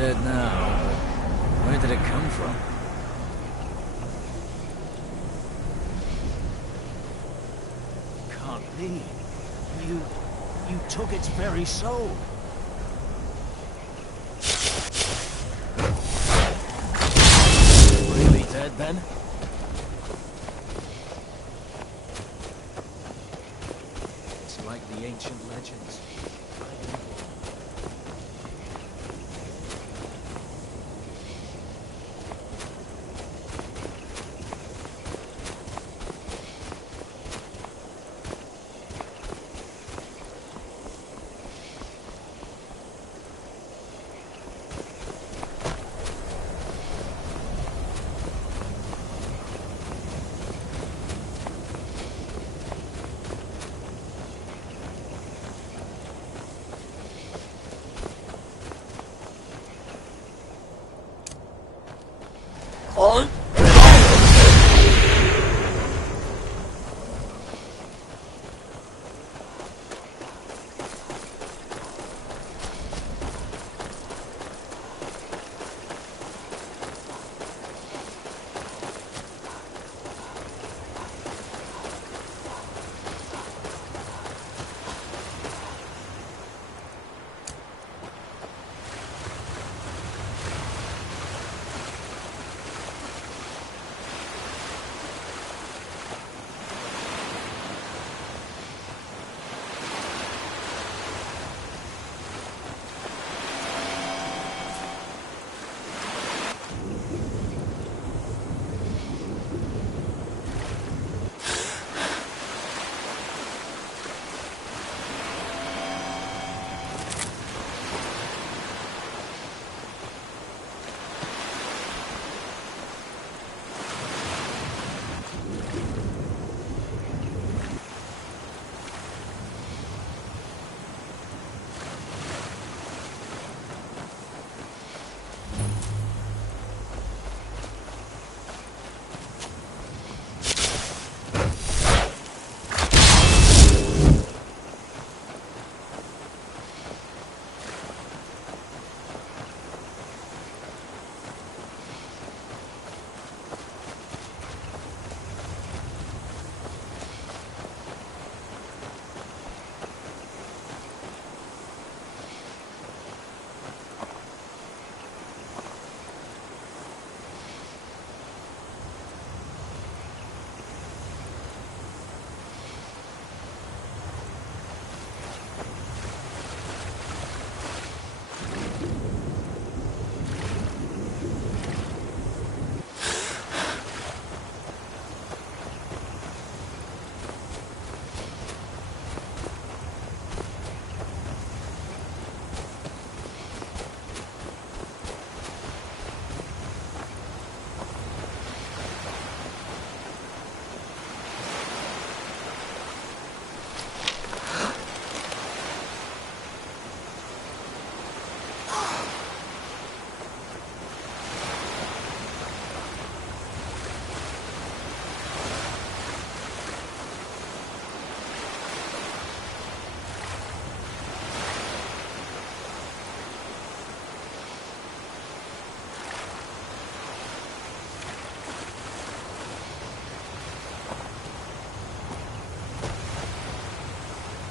dead now, but where did it come from? Can't be. You took its very soul. Really dead then? It's like the ancient legends.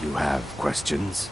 You have questions?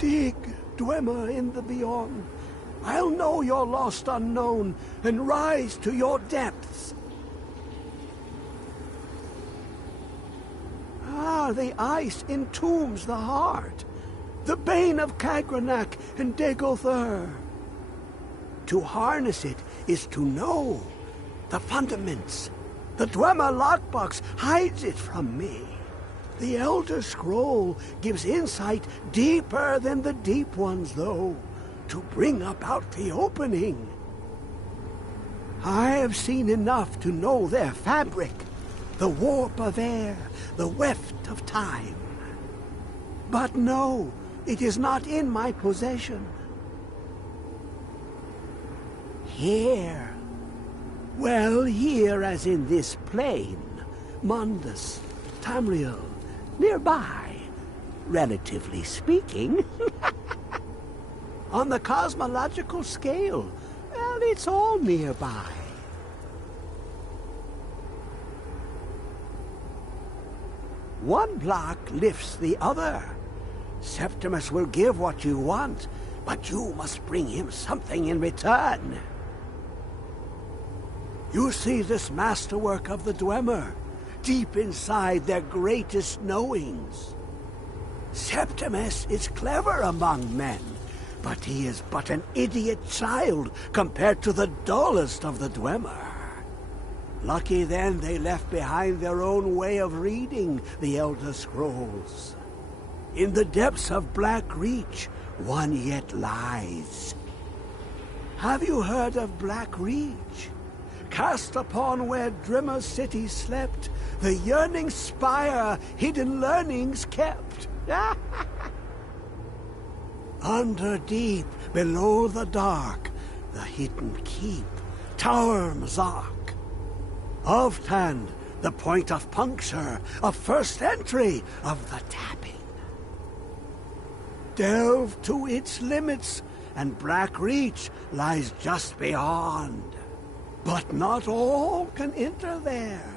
Dig, Dwemer in the beyond. I'll know your lost unknown and rise to your depths. Ah, the ice entombs the heart, the bane of Kagranak and Degother. To harness it is to know the fundaments. The Dwemer lockbox hides it from me. The Elder Scroll gives insight deeper than the deep ones, though, to bring about the opening. I have seen enough to know their fabric, the warp of air, the weft of time. But no, it is not in my possession. Here. Well, here as in this plane, Mundus, Tamriel, nearby, relatively speaking. On the cosmological scale, well, it's all nearby. One block lifts the other. Septimus will give what you want, but you must bring him something in return. You see this masterwork of the Dwemer, deep inside their greatest knowings. Septimus is clever among men, but he is but an idiot child compared to the dullest of the Dwemer. Lucky then they left behind their own way of reading the Elder Scrolls. In the depths of Black Reach, one yet lies. Have you heard of Black Reach? Cast upon where Drimmer's city slept, the yearning spire hidden learnings kept. Under deep, below the dark, the hidden keep, Tower Mazark. Oftand, the point of puncture, of first entry, of the tapping. Delve to its limits, and Black Reach lies just beyond. But not all can enter there.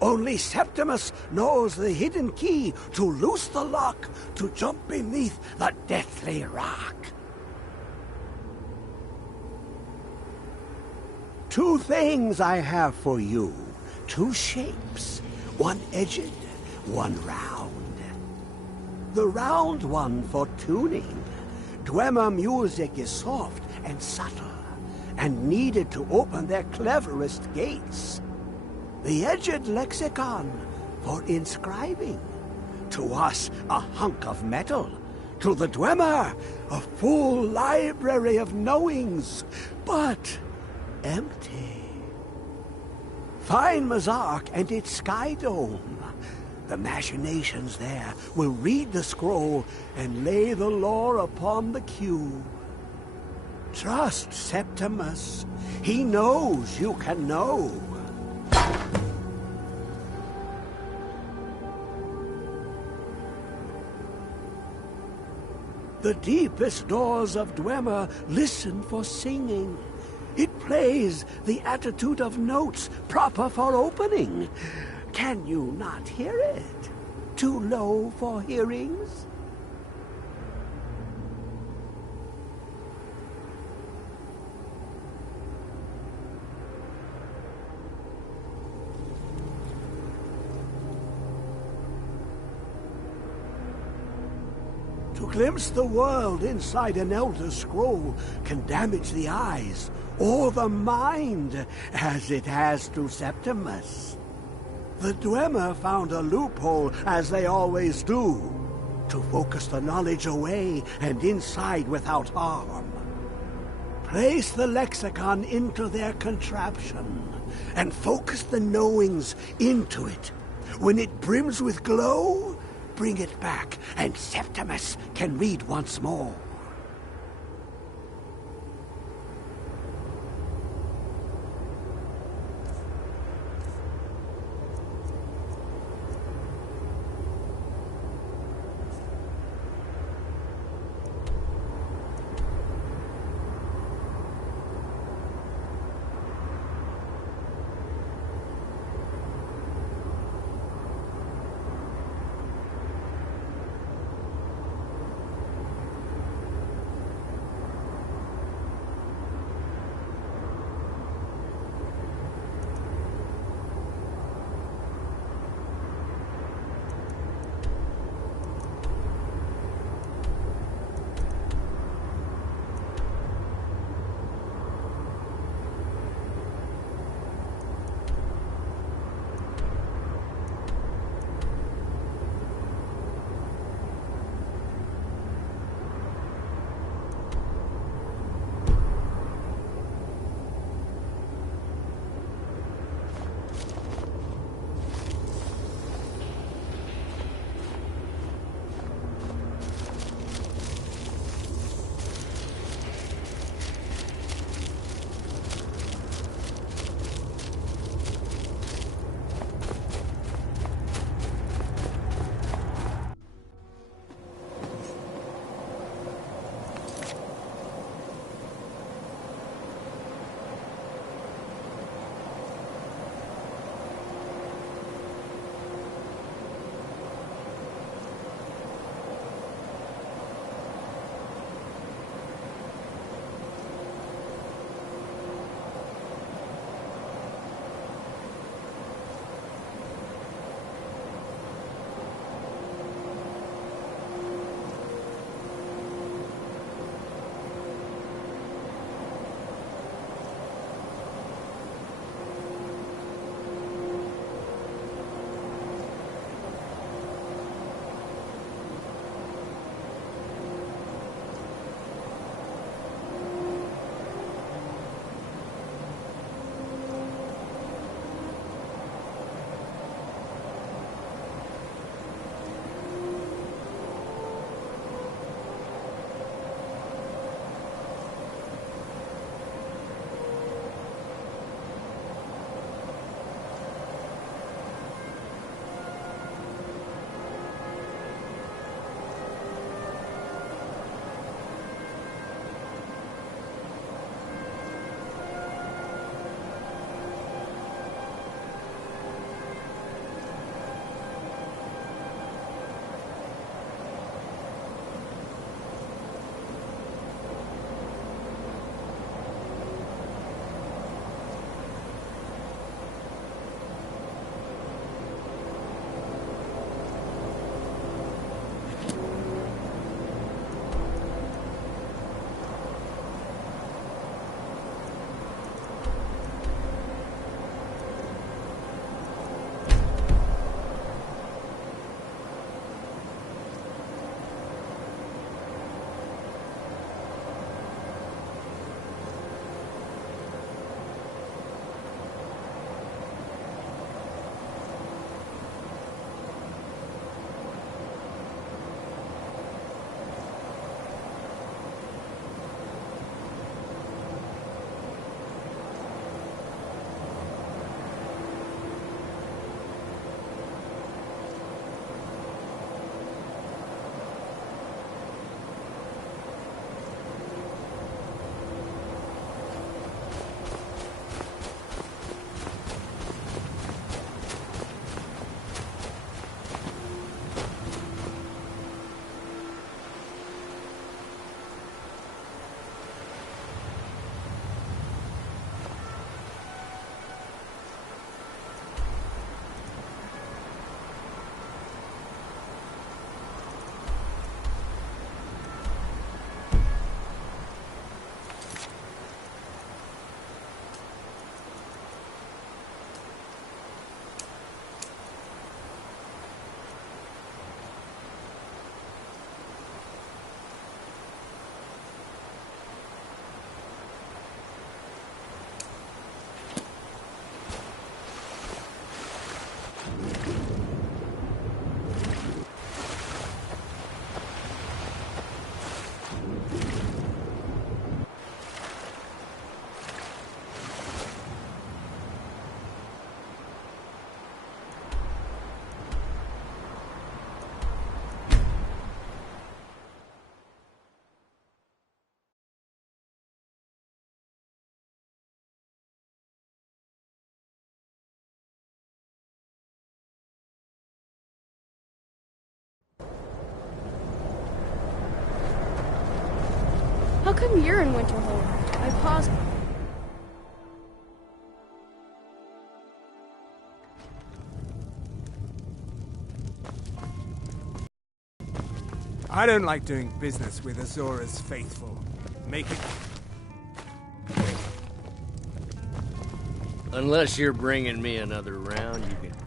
Only Septimus knows the hidden key to loose the lock, to jump beneath the deathly rock. Two things I have for you. Two shapes. One edged, one round. The round one for tuning. Dwemer music is soft and subtle, and needed to open their cleverest gates. The edged lexicon for inscribing. To us, a hunk of metal. To the Dwemer, a full library of knowings, but empty. Find Mazark and its sky dome. The machinations there will read the scroll and lay the lore upon the cube. Trust Septimus. He knows you can know. The deepest doors of Dwemer listen for singing. It plays the attitude of notes proper for opening. Can you not hear it? Too low for hearings? To glimpse the world inside an Elder Scroll can damage the eyes or the mind, as it has to Septimus. The Dwemer found a loophole, as they always do, to focus the knowledge away and inside without harm. Place the lexicon into their contraption, and focus the knowings into it. When it brims with glow, bring it back, and Septimus can read once more. come you're in Winterhold? I paused. I don't like doing business with Azora's faithful. Make it... Unless you're bringing me another round, you can...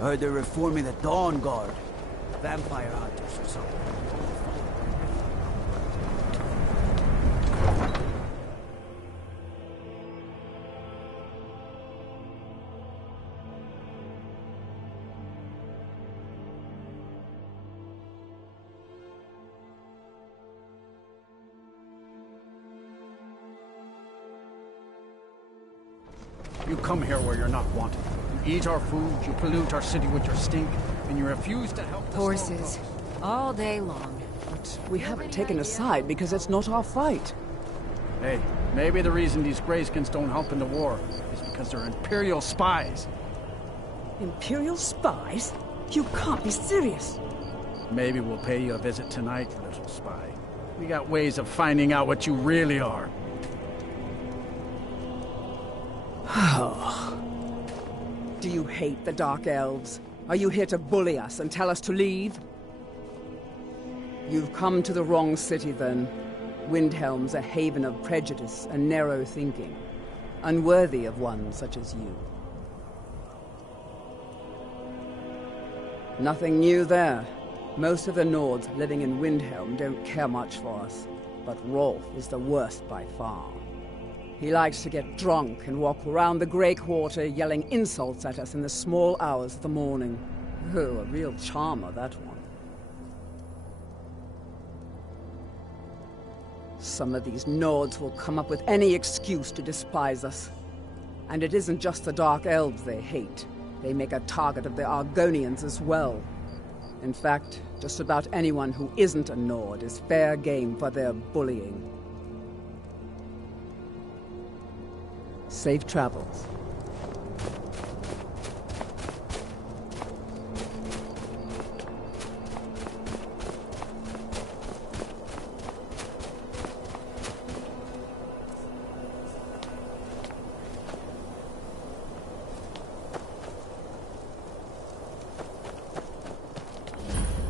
Heard they're reforming the Dawn Guard. Vampire hunters or something. You come here where you're not wanted. You eat our food, you pollute our city with your stink, and you refuse to help the Horses, all day long. But we haven't taken a side because it's not our fight. Hey, maybe the reason these Greyskins don't help in the war is because they're Imperial spies. Imperial spies? You can't be serious. Maybe we'll pay you a visit tonight, little spy. We got ways of finding out what you really are. Do you hate the Dark Elves? Are you here to bully us and tell us to leave? You've come to the wrong city, then. Windhelm's a haven of prejudice and narrow thinking, unworthy of one such as you. Nothing new there. Most of the Nords living in Windhelm don't care much for us, but Rolf is the worst by far. He likes to get drunk and walk around the Grey Quarter yelling insults at us in the small hours of the morning. Oh, a real charmer, that one. Some of these Nords will come up with any excuse to despise us. And it isn't just the Dark Elves they hate. They make a target of the Argonians as well. In fact, just about anyone who isn't a Nord is fair game for their bullying. Safe travels.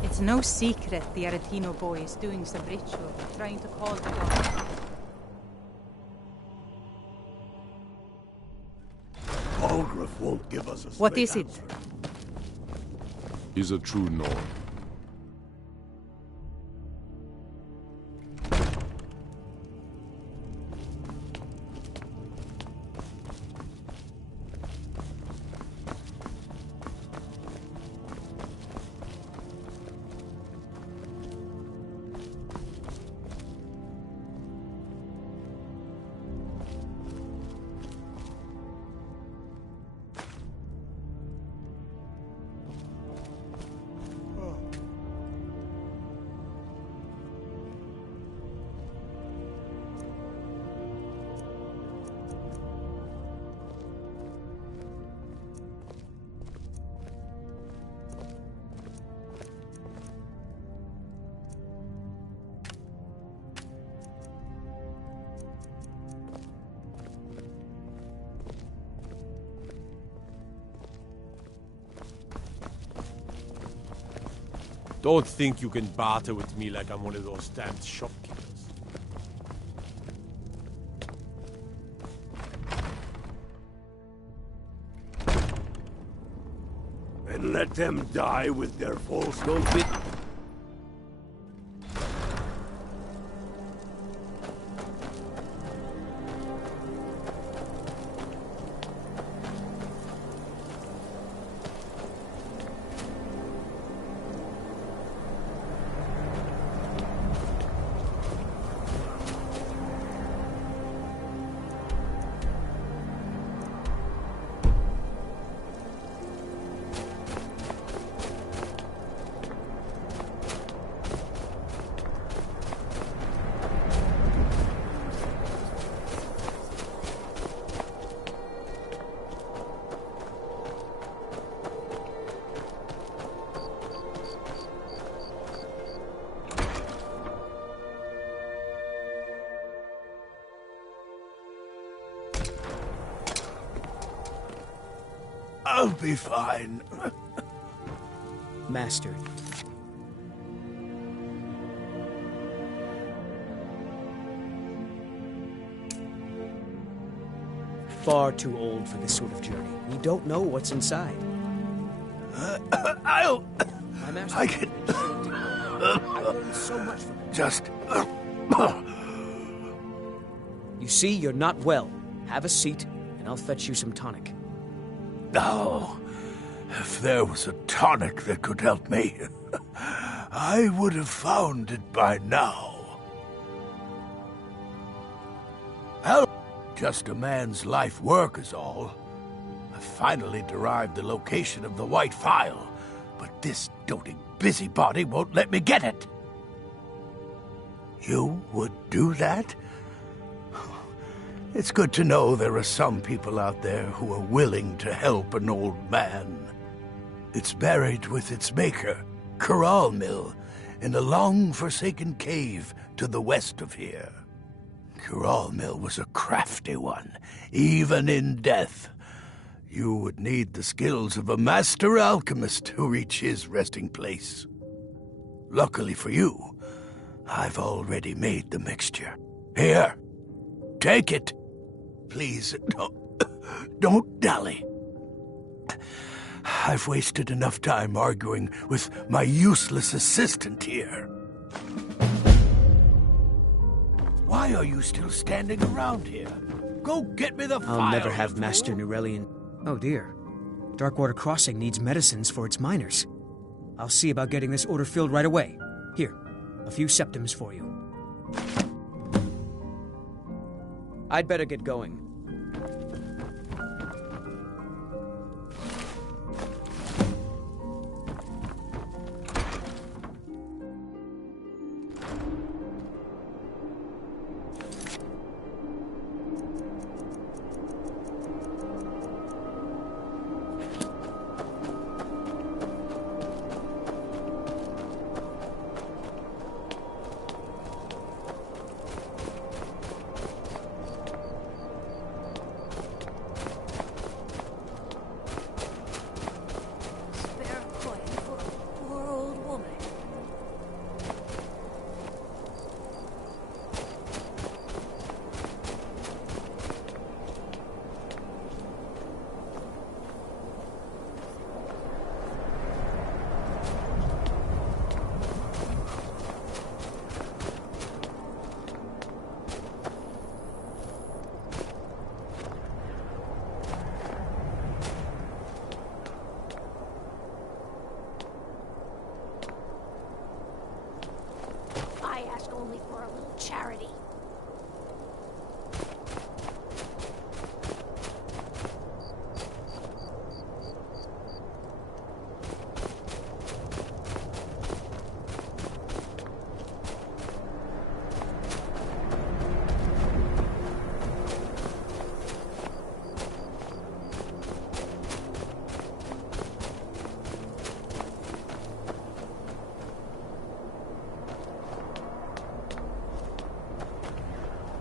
It's no secret the Aretino boy is doing some ritual, trying to call the gods. Ulgrif won't give us a What straight is it? answer. He's a true Nord. Don't think you can barter with me like I'm one of those damned shopkeepers. Let them die with their false... Don't be... I'll be fine. Master. Far too old for this sort of journey. We don't know what's inside. I'll... My master... I can... I learned so much from it. Just... You see, you're not well. Have a seat, and I'll fetch you some tonic. Oh, if there was a tonic that could help me, I would have found it by now. Hell, just a man's life work is all. I finally derived the location of the White Phial, but this doting busybody won't let me get it. You would do that? It's good to know there are some people out there who are willing to help an old man. It's buried with its maker, Corral Mill, in a long-forsaken cave to the west of here. Corral Mill was a crafty one, even in death. You would need the skills of a master alchemist to reach his resting place. Luckily for you, I've already made the mixture. Here, take it. Please, don't dally. I've wasted enough time arguing with my useless assistant here. Why are you still standing around here? Go get me the phial. I'll never have Master Nurelian. Oh dear. Darkwater Crossing needs medicines for its miners. I'll see about getting this order filled right away. Here, a few septims for you. I'd better get going. Only for a little charity.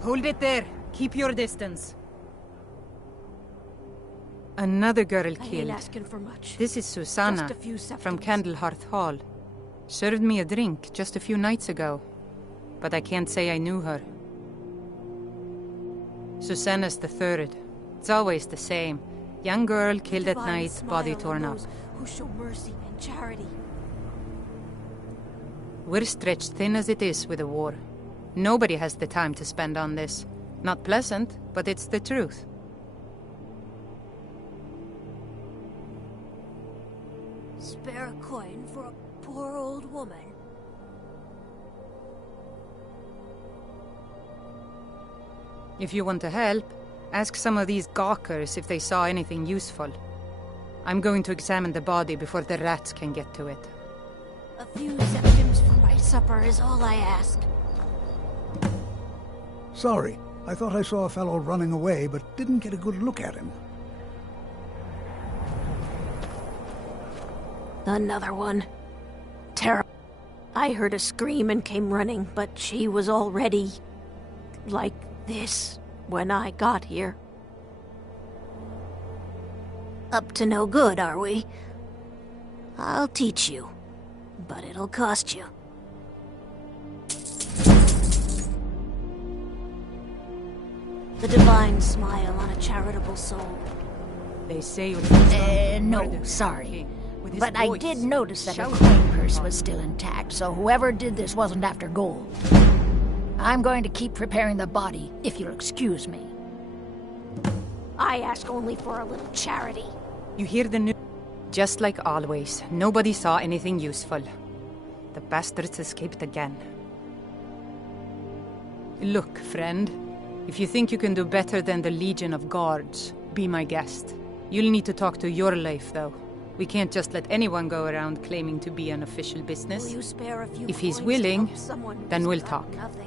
Hold it there. Keep your distance. Another girl I ain't killed. asking for much. This is Susanna Just a few from septims. Candlehearth Hall. Served me a drink just a few nights ago, but I can't say I knew her. Susanna's the third. It's always the same. Young girl killed at Divine night, smile body on torn up. those who show mercy and charity. We're stretched thin as it is with the war. Nobody has the time to spend on this. Not pleasant, but it's the truth. Spare a coin for a poor old woman. If you want to help, ask some of these gawkers if they saw anything useful. I'm going to examine the body before the rats can get to it. A few septims for my supper is all I ask. Sorry, I thought I saw a fellow running away, but didn't get a good look at him. Another one. Terrible. I heard a scream and came running, but she was already... like this when I got here. Up to no good, are we? I'll teach you, but it'll cost you. The divine smile on a charitable soul. They say no, sorry. But I did notice that her coin purse was still intact, so whoever did this wasn't after gold. I'm going to keep preparing the body, if you'll excuse me. I ask only for a little charity. You hear the news? Just like always, nobody saw anything useful. The bastards escaped again. Look, friend. If you think you can do better than the Legion of Guards, be my guest. You'll need to talk to your life, though. We can't just let anyone go around claiming to be an official business. Will you spare a few If he's coins willing, to help someone who's then we'll got talk. Nothing?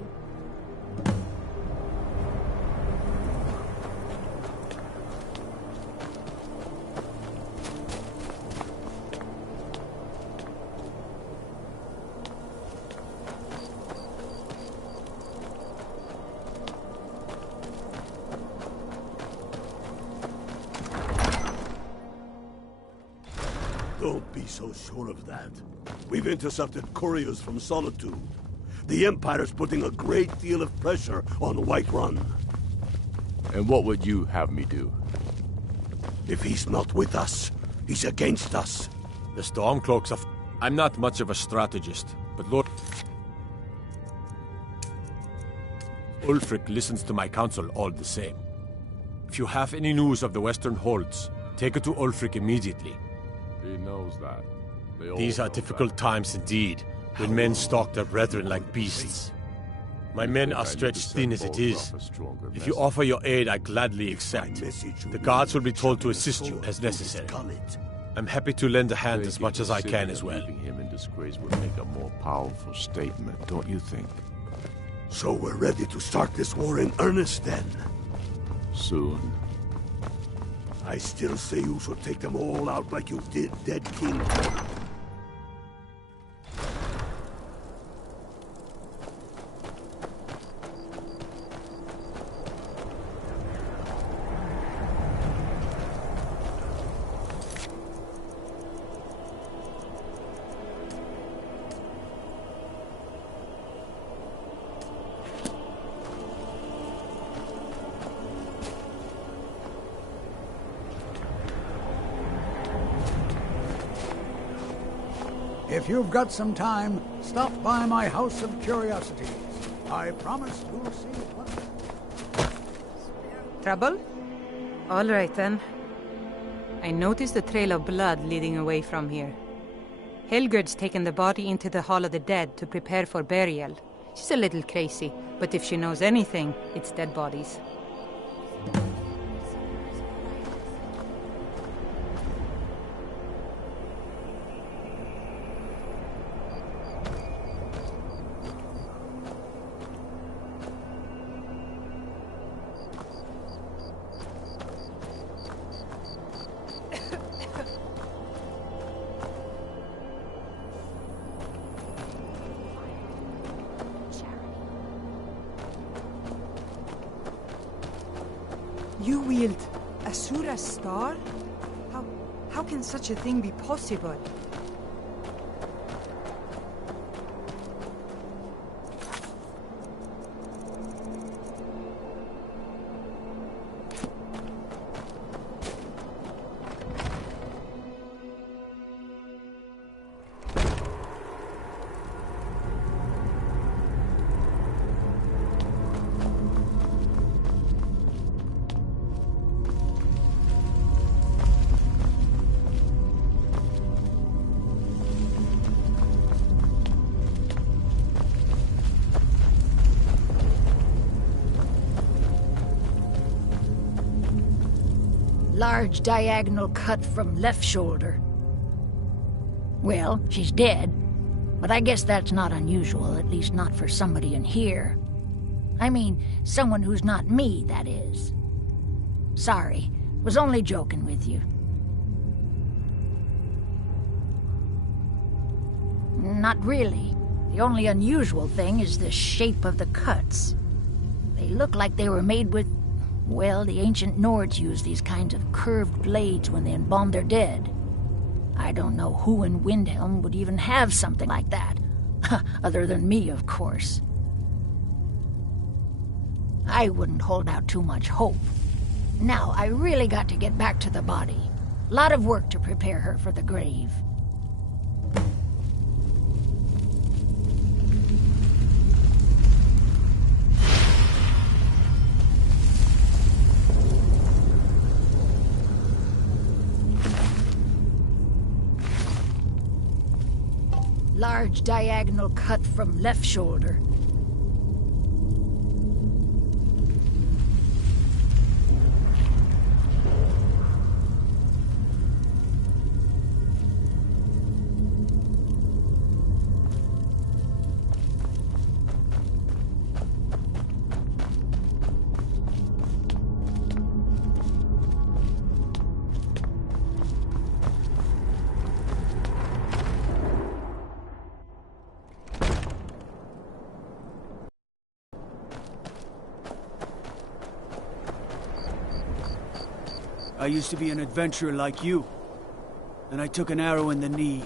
Don't be so sure of that. We've intercepted couriers from Solitude. The Empire's putting a great deal of pressure on Whiterun. And what would you have me do? If he's not with us, he's against us. The Stormcloaks are... I'm not much of a strategist, but Lord... Ulfric listens to my counsel all the same. If you have any news of the Western Holds, take it to Ulfric immediately. He knows that. These are difficult times indeed, when men stalk their brethren like beasts. My men are stretched thin as it is. If you offer your aid, I gladly accept. The guards will be told to assist you as necessary. I'm happy to lend a hand as much as I can as well. Leaving him in disgrace would make a more powerful statement, don't you think? So we're ready to start this war in earnest then? Soon. I still say you should take them all out like you did Dead King. If you've got some time, stop by my House of Curiosities. I promise you'll see what... Trouble? All right, then. I noticed a trail of blood leading away from here. Helgerd's taken the body into the Hall of the Dead to prepare for burial. She's a little crazy, but if she knows anything, it's dead bodies. You wield Asura's star? How can such a thing be possible? Large diagonal cut from left shoulder. Well, she's dead, but I guess that's not unusual, at least not for somebody in here. I mean, someone who's not me, that is. Sorry, was only joking with you. Not really. The only unusual thing is the shape of the cuts. They look like they were made with... Well, the ancient Nords used these kinds of curved blades when they embalmed their dead. I don't know who in Windhelm would even have something like that. Other than me, of course. I wouldn't hold out too much hope. Now, I really got to get back to the body. Lot of work to prepare her for the grave. Large diagonal cut from left shoulder. I used to be an adventurer like you. Then I took an arrow in the knee.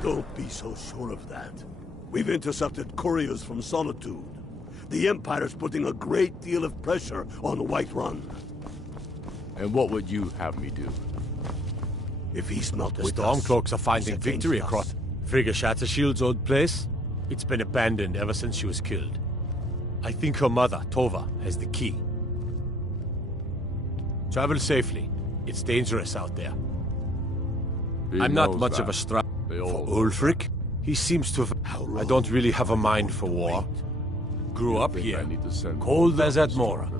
Don't be so sure of that. We've intercepted couriers from Solitude. The Empire's putting a great deal of pressure on Whiterun. And what would you have me do? If he's not The with us, Stormcloaks are finding he's victory against across Frigga Shattershield's old place. It's been abandoned ever since she was killed. I think her mother, Tova, has the key. Travel safely. It's dangerous out there. I'm not much of a strap for Ulfric. He seems to have... I don't really have a mind for war. Grew up here, cold as Admora.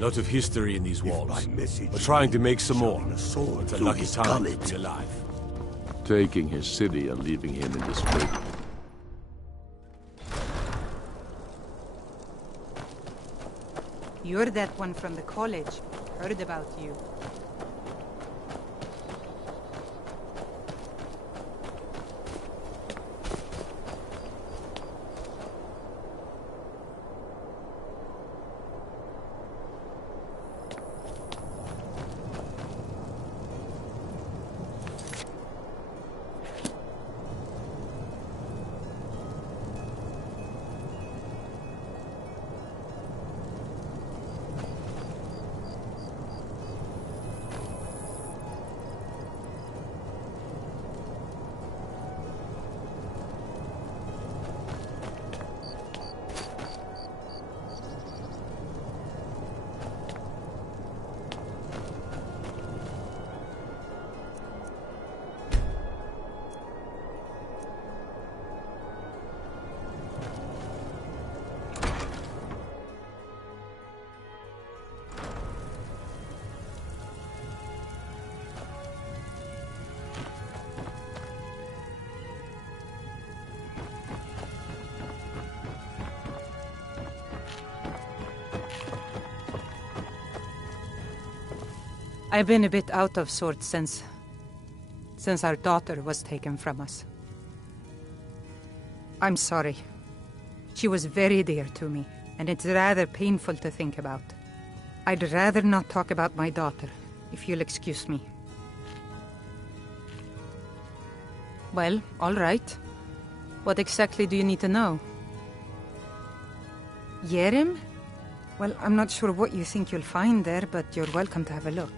Lot of history in these walls. We're trying to make some more. It's a lucky time to be alive. Taking his city and leaving him in disgrace. You're that one from the college. Heard about you. I've been a bit out of sorts since our daughter was taken from us. I'm sorry. She was very dear to me, and it's rather painful to think about. I'd rather not talk about my daughter, if you'll excuse me. Well, all right. What exactly do you need to know? Yerim? Well, I'm not sure what you think you'll find there, but you're welcome to have a look.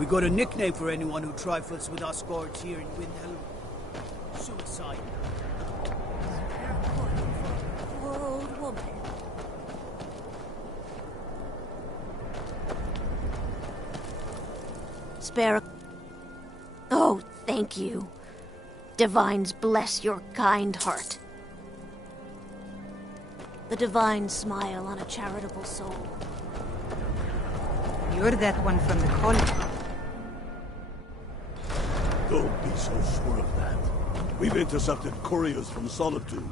We got a nickname for anyone who trifles with us guards here in Windhelm. Suicide. Poor old woman. Spare. Oh, thank you. Divines bless your kind heart. The divine smile on a charitable soul. You're that one from the college. Don't be so sure of that. We've intercepted couriers from Solitude.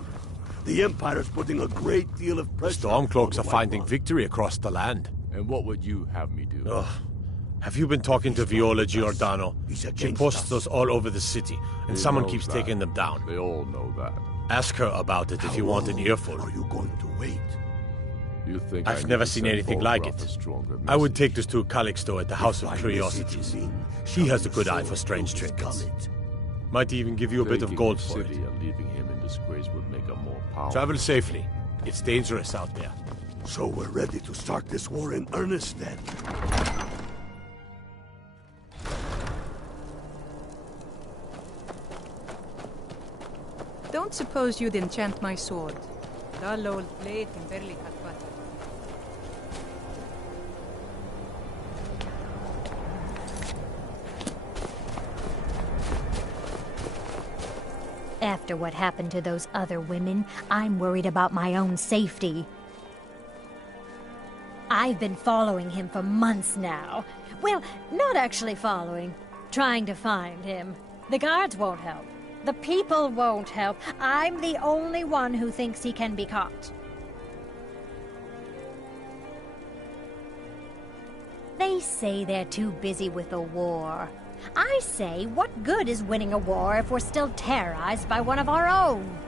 The Empire's putting a great deal of pressure... The Stormcloaks are finding victory across the land. And what would you have me do? Ugh. Have you been talking to Viola Giordano? She posts us all over the city, and someone keeps taking them down. They all know that. Ask her about it if you want an earful. Are you going to wait? You think I've never seen anything like it. I would take this to Calixto at the House of Curiosities. He has a good eye for strange trinkets. Might even give you a bit of gold for it. And leaving him in disgrace would make him more powerful. Travel safely. It's dangerous out there. So we're ready to start this war in earnest then. Don't suppose you'd enchant my sword. Dull old blade can barely cut butter. After what happened to those other women, I'm worried about my own safety. I've been following him for months now. Well, not actually following. Trying to find him. The guards won't help. The people won't help. I'm the only one who thinks he can be caught. They say they're too busy with the war. I say, what good is winning a war if we're still terrorized by one of our own?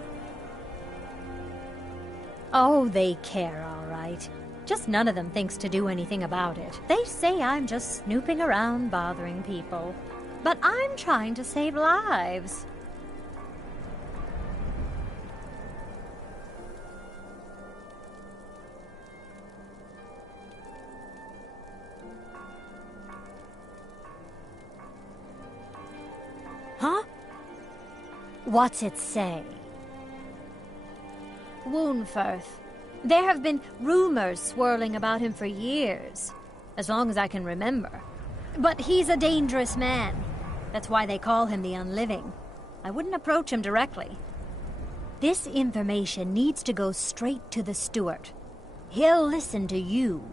Oh, they care, all right. Just none of them thinks to do anything about it. They say I'm just snooping around bothering people. But I'm trying to save lives. Huh? What's it say? Woundfirth. There have been rumors swirling about him for years, as long as I can remember. But he's a dangerous man. That's why they call him the Unliving. I wouldn't approach him directly. This information needs to go straight to the steward. He'll listen to you.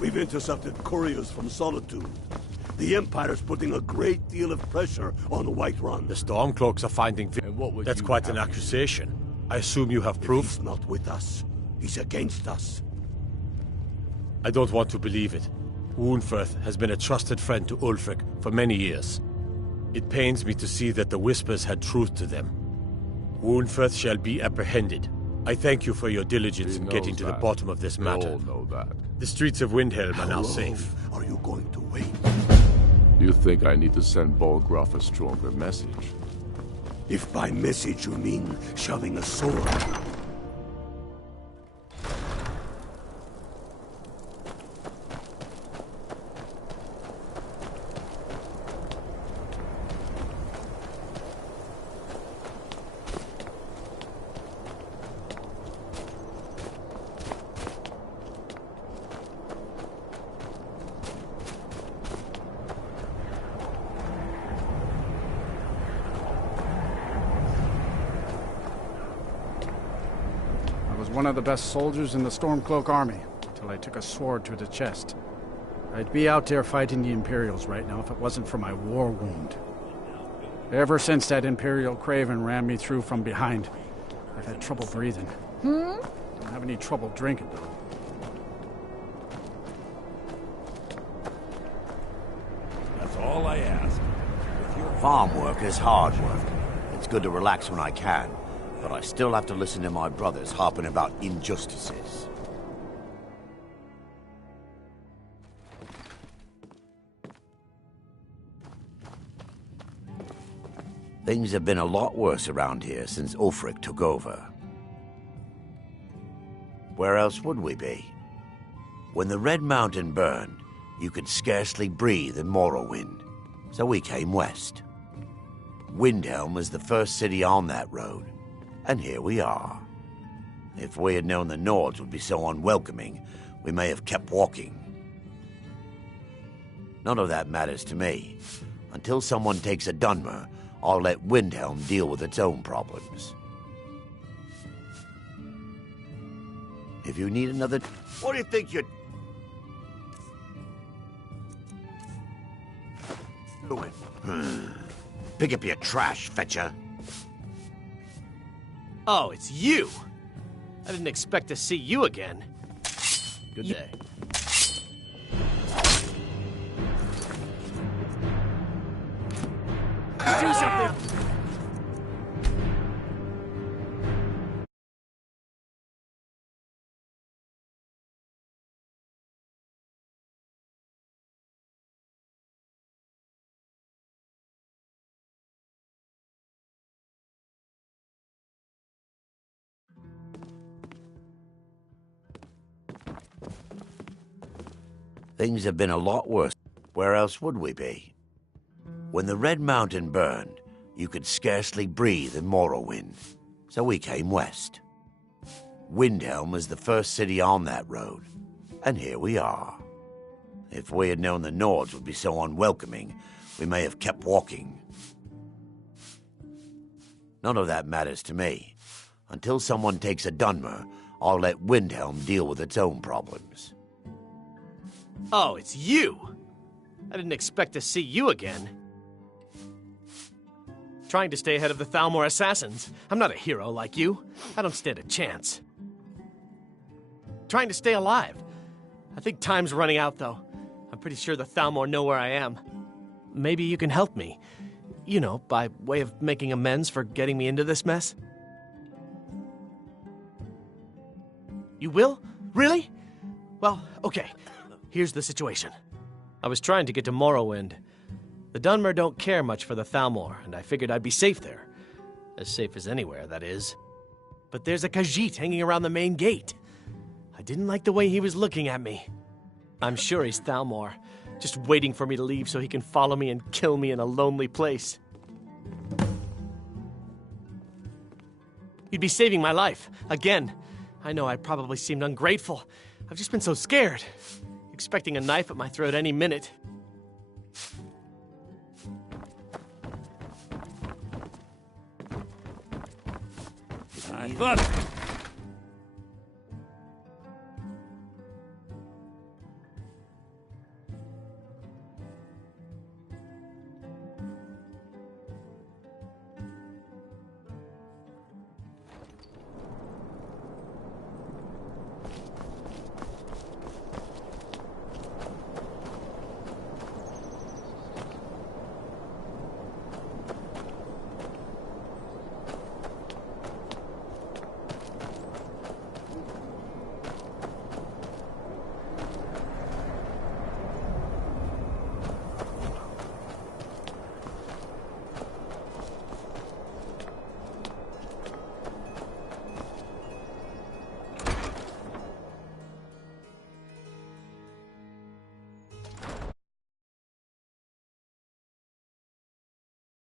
We've intercepted couriers from Solitude. The Empire's putting a great deal of pressure on Whiterun. The Stormcloaks are finding... That's quite an accusation. I assume you have proof? He's not with us. He's against us. I don't want to believe it. Woundfirth has been a trusted friend to Ulfric for many years. It pains me to see that the Whispers had truth to them. Woundfirth shall be apprehended. I thank you for your diligence in getting to the bottom of this matter. We all know that. The streets of Windhelm are now safe. Are you going to wait? You think I need to send Bolgraf a stronger message? If by message you mean shoving a sword... One of the best soldiers in the Stormcloak army, until I took a sword to the chest. I'd be out there fighting the Imperials right now if it wasn't for my war wound. Ever since that Imperial Craven ran me through from behind, I've had trouble breathing. Don't have any trouble drinking, though. That's all I ask. Farm work is hard work. It's good to relax when I can. but I still have to listen to my brothers harping about injustices. Things have been a lot worse around here since Ulfric took over. Where else would we be? When the Red Mountain burned, you could scarcely breathe in Morrowind, so we came west. Windhelm was the first city on that road, and here we are. If we had known the Nords would be so unwelcoming, we may have kept walking. None of that matters to me. Until someone takes a Dunmer, I'll let Windhelm deal with its own problems. If you need another... What do you think you're... doing? Pick up your trash, fetcher. Oh, it's you! I didn't expect to see you again. Good day. Do something! Things have been a lot worse. Where else would we be? When the Red Mountain burned, you could scarcely breathe in Morrowind, so we came west. Windhelm was the first city on that road, and here we are. If we had known the Nords would be so unwelcoming, we may have kept walking. None of that matters to me. Until someone takes a Dunmer, I'll let Windhelm deal with its own problems. Oh, it's you! I didn't expect to see you again. Trying to stay ahead of the Thalmor assassins. I'm not a hero like you. I don't stand a chance. Trying to stay alive. I think time's running out, though. I'm pretty sure the Thalmor know where I am. Maybe you can help me. You know, by way of making amends for getting me into this mess. You will? Really? Well, okay. Here's the situation. I was trying to get to Morrowind. The Dunmer don't care much for the Thalmor, and I figured I'd be safe there. As safe as anywhere, that is. But there's a Khajiit hanging around the main gate. I didn't like the way he was looking at me. I'm sure he's Thalmor, just waiting for me to leave so he can follow me and kill me in a lonely place. You'd be saving my life, again. I know I probably seemed ungrateful. I've just been so scared, expecting a knife at my throat any minute. Look,